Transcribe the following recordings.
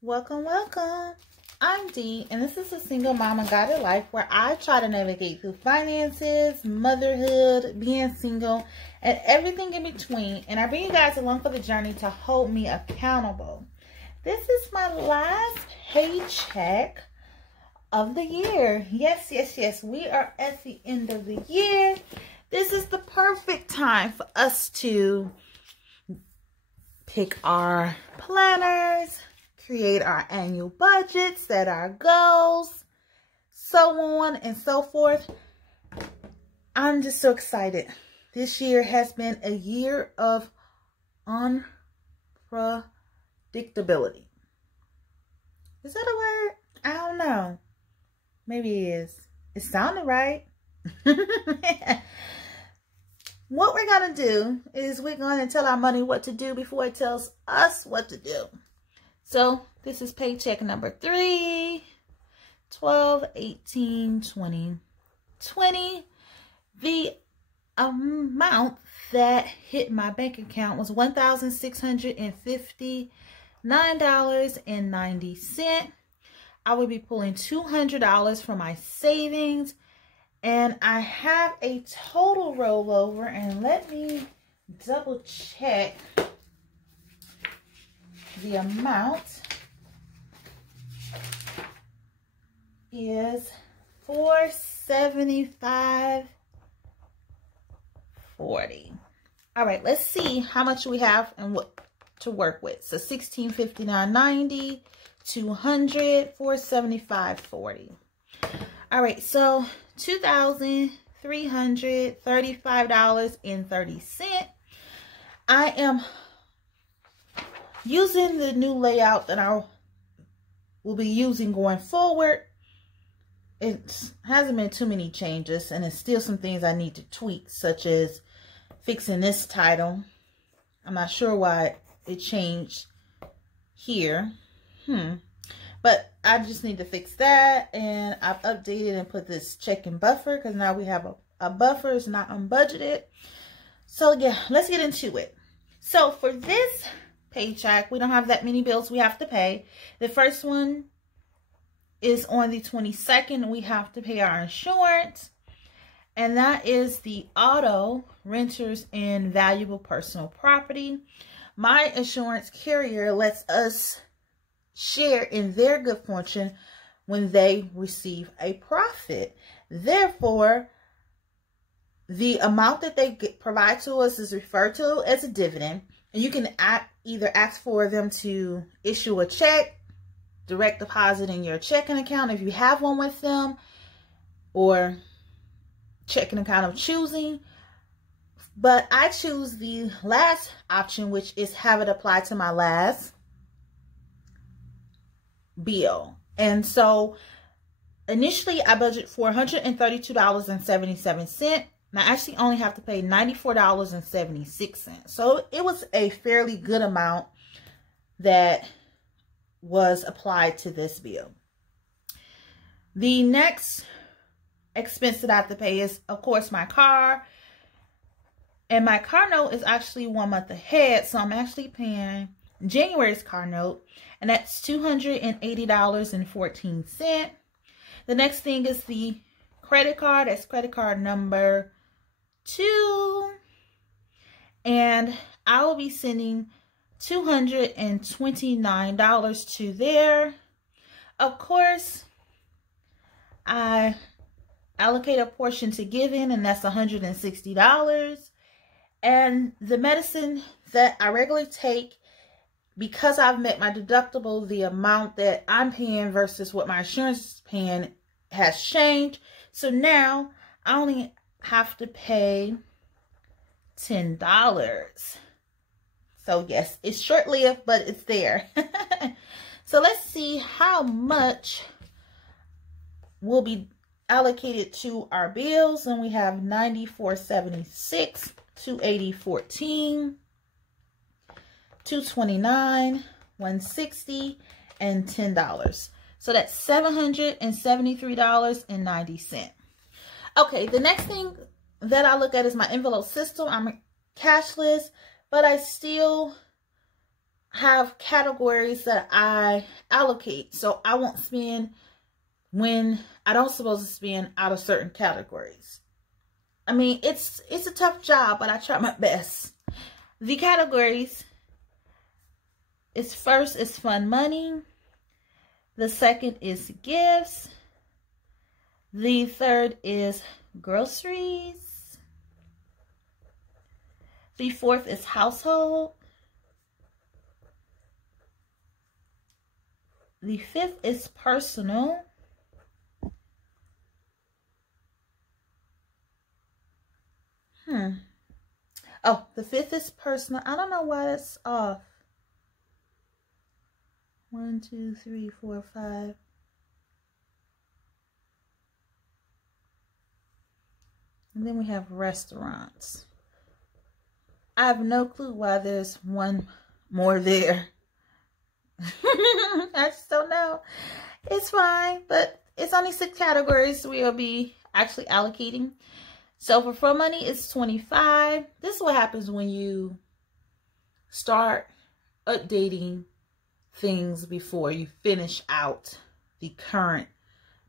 Welcome, welcome. I'm Dee, and this is a single mama guided life where I try to navigate through finances, motherhood, being single, and everything in between. And I bring you guys along for the journey to hold me accountable. This is my last paycheck of the year. Yes. We are at the end of the year. This is the perfect time for us to pick our planners, create our annual budgets, set our goals, so on and so forth. I'm just so excited. This year has been a year of unpredictability. Is that a word? I don't know. Maybe it is. It sounded right. What we're going to do is we're going to tell our money what to do before it tells us what to do. So this is paycheck number 3, 12, 18, 20, 20. The amount that hit my bank account was $1,659.90. I will be pulling $200 from my savings, and I have a total rollover, and let me double check the amount is $475.40. All right, let's see how much we have and what to work with. So $1,659.90, $200, $475.40. All right, so $2,335.30. I am using the new layout that I will be using going forward. It hasn't been too many changes, and there's still some things I need to tweak, such as fixing this title. I'm not sure why it changed here. But I just need to fix that, and I've updated and put this check and buffer because now we have a buffer. It's not unbudgeted. So yeah, let's get into it. So for this paycheck, we don't have that many bills we have to pay. The first one is on the 22nd. We have to pay our insurance, and that is the auto, renters, and valuable personal property. My insurance carrier lets us share in their good fortune when they receive a profit. Therefore, the amount that they provide to us is referred to as a dividend. And you can either ask for them to issue a check, direct deposit in your checking account if you have one with them, or checking account of choosing. But I choose the last option, which is have it applied to my last bill. And so initially I budget for $132.77. Now, I actually only have to pay $94.76. So it was a fairly good amount that was applied to this bill. The next expense that I have to pay is, of course, my car. And my car note is actually 1 month ahead. So I'm actually paying January's car note, and that's $280.14. The next thing is the credit card. That's credit card number 2, and I will be sending $229 to there. Of course, I allocate a portion to giving, and that's $160. And the medicine that I regularly take, because I've met my deductible, the amount that I'm paying versus what my insurance is paying has changed. So now I only have to pay $10. So yes, it's short-lived, but it's there. So let's see how much will be allocated to our bills. And we have $94.76, $280.14, $229, $160, and $10. So that's $773.90. Okay, the next thing that I look at is my envelope system. I'm cashless, but I still have categories that I allocate. So I won't spend when I don't supposed to spend out of certain categories. I mean, it's a tough job, but I try my best. The categories is first is fun money. The second is gifts. The third is groceries. The fourth is household. The fifth is personal. Oh, the fifth is personal. I don't know why that's off. 1, 2, 3, 4, 5. And then we have restaurants. I have no clue why there's one more there. I just don't know. It's fine, but it's only 6 categories we'll be actually allocating. So for fun money, it's $25. This is what happens when you start updating things before you finish out the current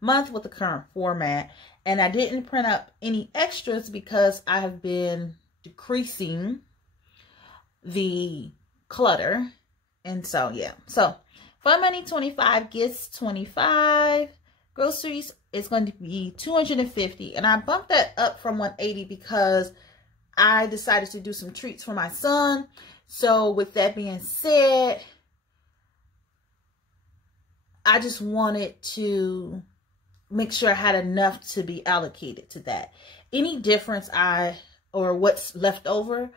month with the current format. And I didn't print up any extras because I have been decreasing the clutter. And so, yeah. So fun money, 25. Gifts, 25. Groceries is going to be $250, and I bumped that up from $180 because I decided to do some treats for my son. So with that being said, I just wanted to make sure I had enough to be allocated to that. Any difference or what's left over,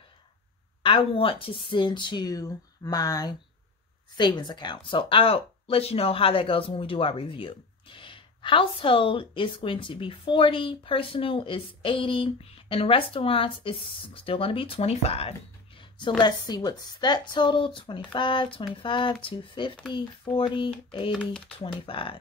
I want to send to my savings account. So I'll let you know how that goes when we do our review. Household is going to be $40, personal is $80, and restaurants is still going to be $25. So let's see what's that total. 25, 25, 250, 40, 80, 25.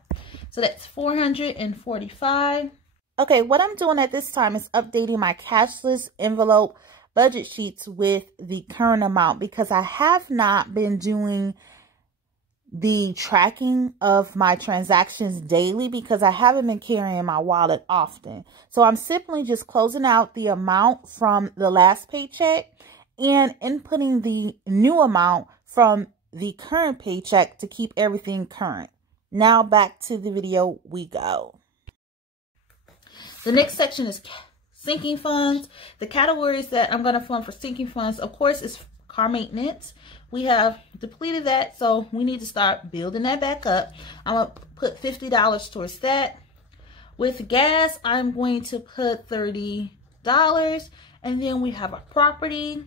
So that's $445. Okay, what I'm doing at this time is updating my cashless envelope budget sheets with the current amount because I have not been doing the tracking of my transactions daily because I haven't been carrying my wallet often. So I'm simply just closing out the amount from the last paycheck and inputting the new amount from the current paycheck to keep everything current. Now back to the video we go. The next section is sinking funds. The categories that I'm going to fund for sinking funds, of course, is car maintenance. We have depleted that, so we need to start building that back up. I'm going to put $50 towards that. With gas, I'm going to put $30. And then we have a property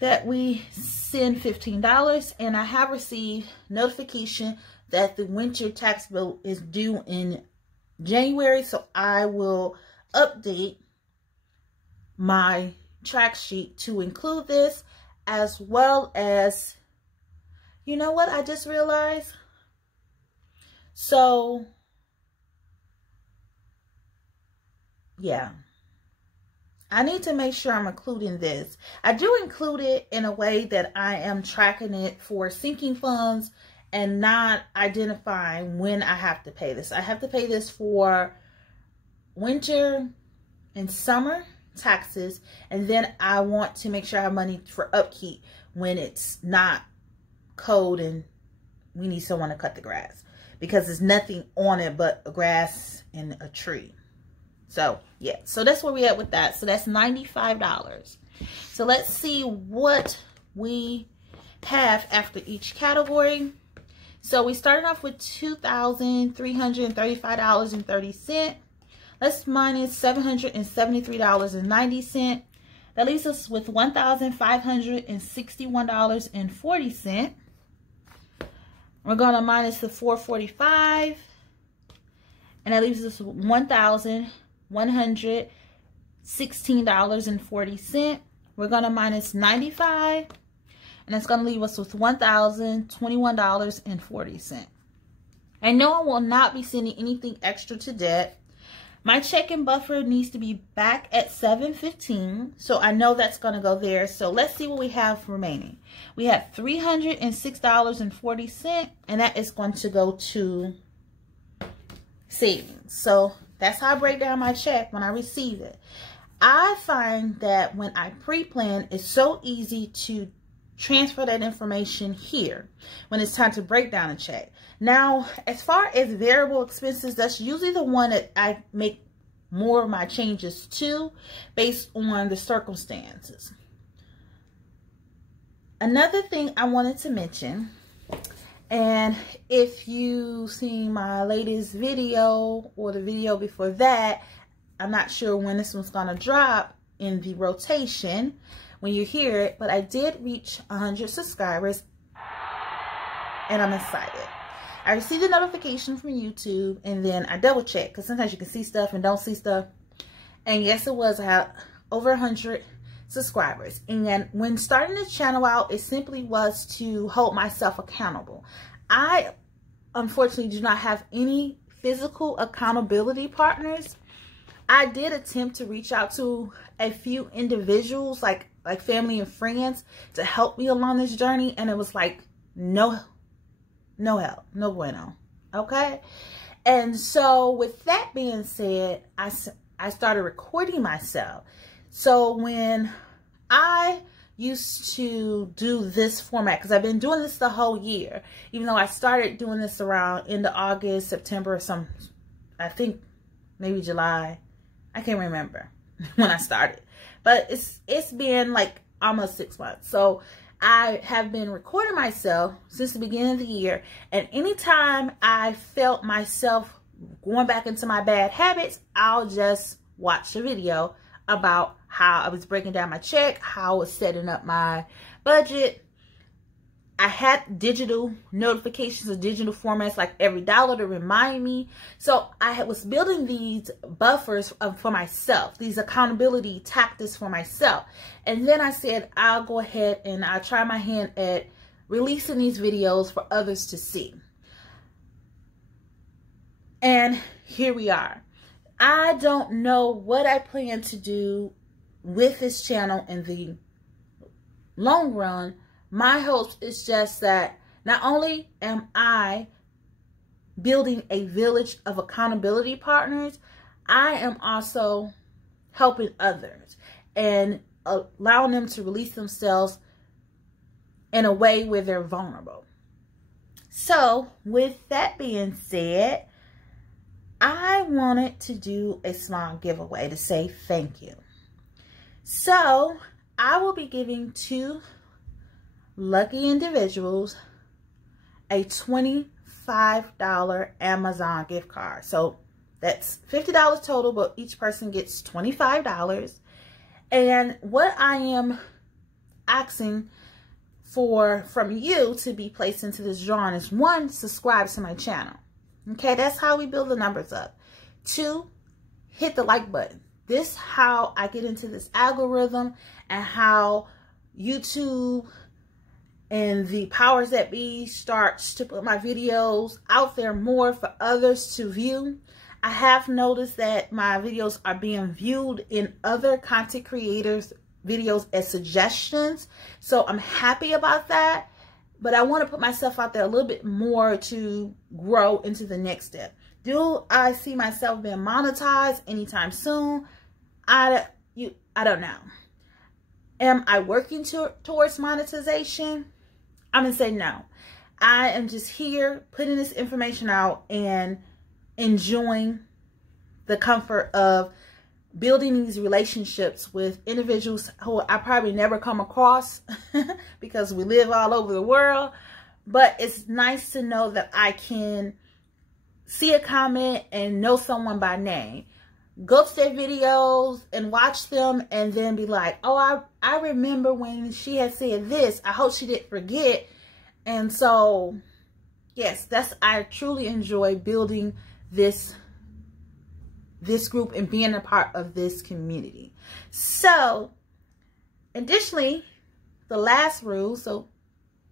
that we send $15. And I have received notification that the winter tax bill is due in January. So I will update my track sheet to include this, as well as, you know what I just realized? So, yeah, I need to make sure I'm including this. I do include it in a way that I am tracking it for sinking funds and not identifying when I have to pay this. I have to pay this for winter and summer taxes, and then I want to make sure I have money for upkeep when it's not cold and we need someone to cut the grass, because there's nothing on it but a grass and a tree. So yeah, so that's where we at with that. So that's $95. So let's see what we have after each category. So we started off with $2,335.30. Let's minus $773.90. That leaves us with $1,561.40. We're going to minus the $445. And that leaves us with $1,116.40. We're going to minus 95. And that's going to leave us with $1,021.40. And no, I will not be sending anything extra to debt. My check-in buffer needs to be back at 715, so I know that's going to go there. So let's see what we have remaining. We have $306.40, and that is going to go to savings. So that's how I break down my check when I receive it. I find that when I pre-plan, it's so easy to transfer that information here when it's time to break down a check. Now, as far as variable expenses, that's usually the one that I make more of my changes to based on the circumstances. Another thing I wanted to mention, and if you've seen my latest video or the video before that, I'm not sure when this one's going to drop in the rotation when you hear it, but I did reach 100 subscribers and I'm excited. I received a notification from YouTube and then I double checked because sometimes you can see stuff and don't see stuff. And yes, it was. I had over 100 subscribers. And when starting the channel out, it simply was to hold myself accountable. I unfortunately do not have any physical accountability partners. I did attempt to reach out to a few individuals, like family and friends, to help me along this journey, and it was like, no help, no bueno, okay? And so with that being said, I started recording myself. So when I used to do this format, because I've been doing this the whole year, even though I started doing this around end of August, September, or some, I think maybe July. I can't remember when I started, but it's been like almost 6 months. So I have been recording myself since the beginning of the year, and anytime I felt myself going back into my bad habits, I'll just watch a video about how I was breaking down my check, how I was setting up my budget. I had digital notifications or digital formats like every dollar to remind me. So I was building these buffers for myself, these accountability tactics for myself. And then I said, I'll go ahead and I'll try my hand at releasing these videos for others to see. And here we are. I don't know what I plan to do with this channel in the long run. My hope is just that not only am I building a village of accountability partners, I am also helping others and allowing them to release themselves in a way where they're vulnerable. So with that being said, I wanted to do a small giveaway to say thank you. So I will be giving 2 lucky individuals a $25 Amazon gift card. So that's $50 total, but each person gets $25. And what I am asking from you to be placed into this drawing is 1, subscribe to my channel. Okay, that's how we build the numbers up. 2, hit the like button. This is how I get into this algorithm and how YouTube and the powers that be starts to put my videos out there more for others to view. I have noticed that my videos are being viewed in other content creators' videos as suggestions. So I'm happy about that. But I want to put myself out there a little bit more to grow into the next step. Do I see myself being monetized anytime soon? I don't know. Am I working towards monetization? I'm going to say no. I am just here putting this information out and enjoying the comfort of building these relationships with individuals who I probably never come across because we live all over the world. But it's nice to know that I can see a comment and know someone by name. Go to their videos and watch them and then be like, oh, I remember when she had said this. I hope she didn't forget. And so, yes, I truly enjoy building this group and being a part of this community. So, additionally, the last rule, so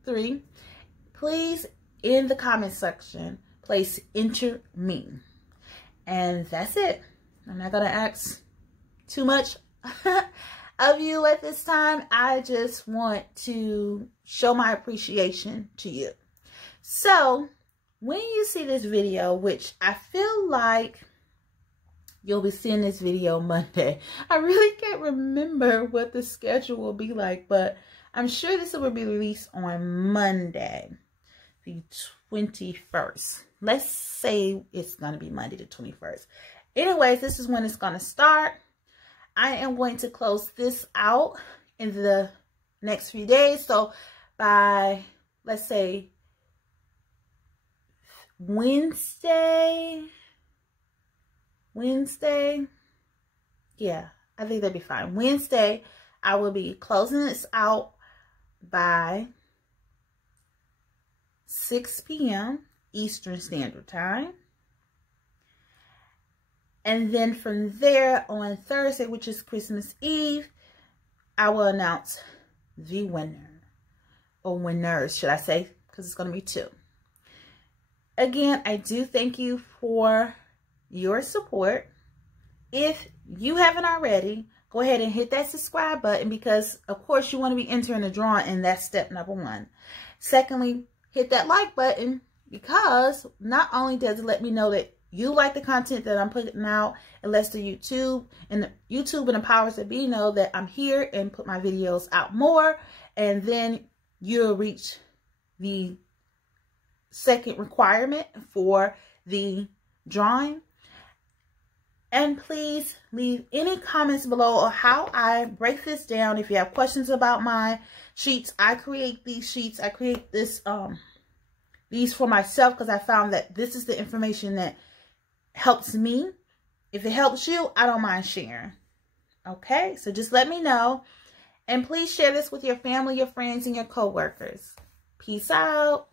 3, please, in the comment section, place enter me. And that's it. I'm not going to ask too much of you at this time. I just want to show my appreciation to you. So when you see this video, which I feel like you'll be seeing this video Monday. I really can't remember what the schedule will be like, but I'm sure this will be released on Monday, the 21st. Let's say it's going to be Monday the 21st. Anyways, this is when it's going to start. I am going to close this out in the next few days. So by, let's say, Wednesday, yeah, I think that'd be fine. Wednesday, I will be closing this out by 6 p.m. Eastern Standard Time. And then from there on Thursday, which is Christmas Eve, I will announce the winner, or winners, should I say, because it's going to be 2. Again, I do thank you for your support. If you haven't already, go ahead and hit that subscribe button, because of course you want to be entering the drawing, and that's step number 1. Secondly, hit that like button, because not only does it let me know that you like the content that I'm putting out, it lets the YouTube and the powers that be know that I'm here and put my videos out more, and then you'll reach the second requirement for the drawing. And please leave any comments below on how I break this down. If you have questions about my sheets, I create these sheets. I create this these for myself because I found that this is the information that helps me. If it helps you, I don't mind sharing. Okay, so just let me know. And please share this with your family, your friends, and your coworkers. Peace out.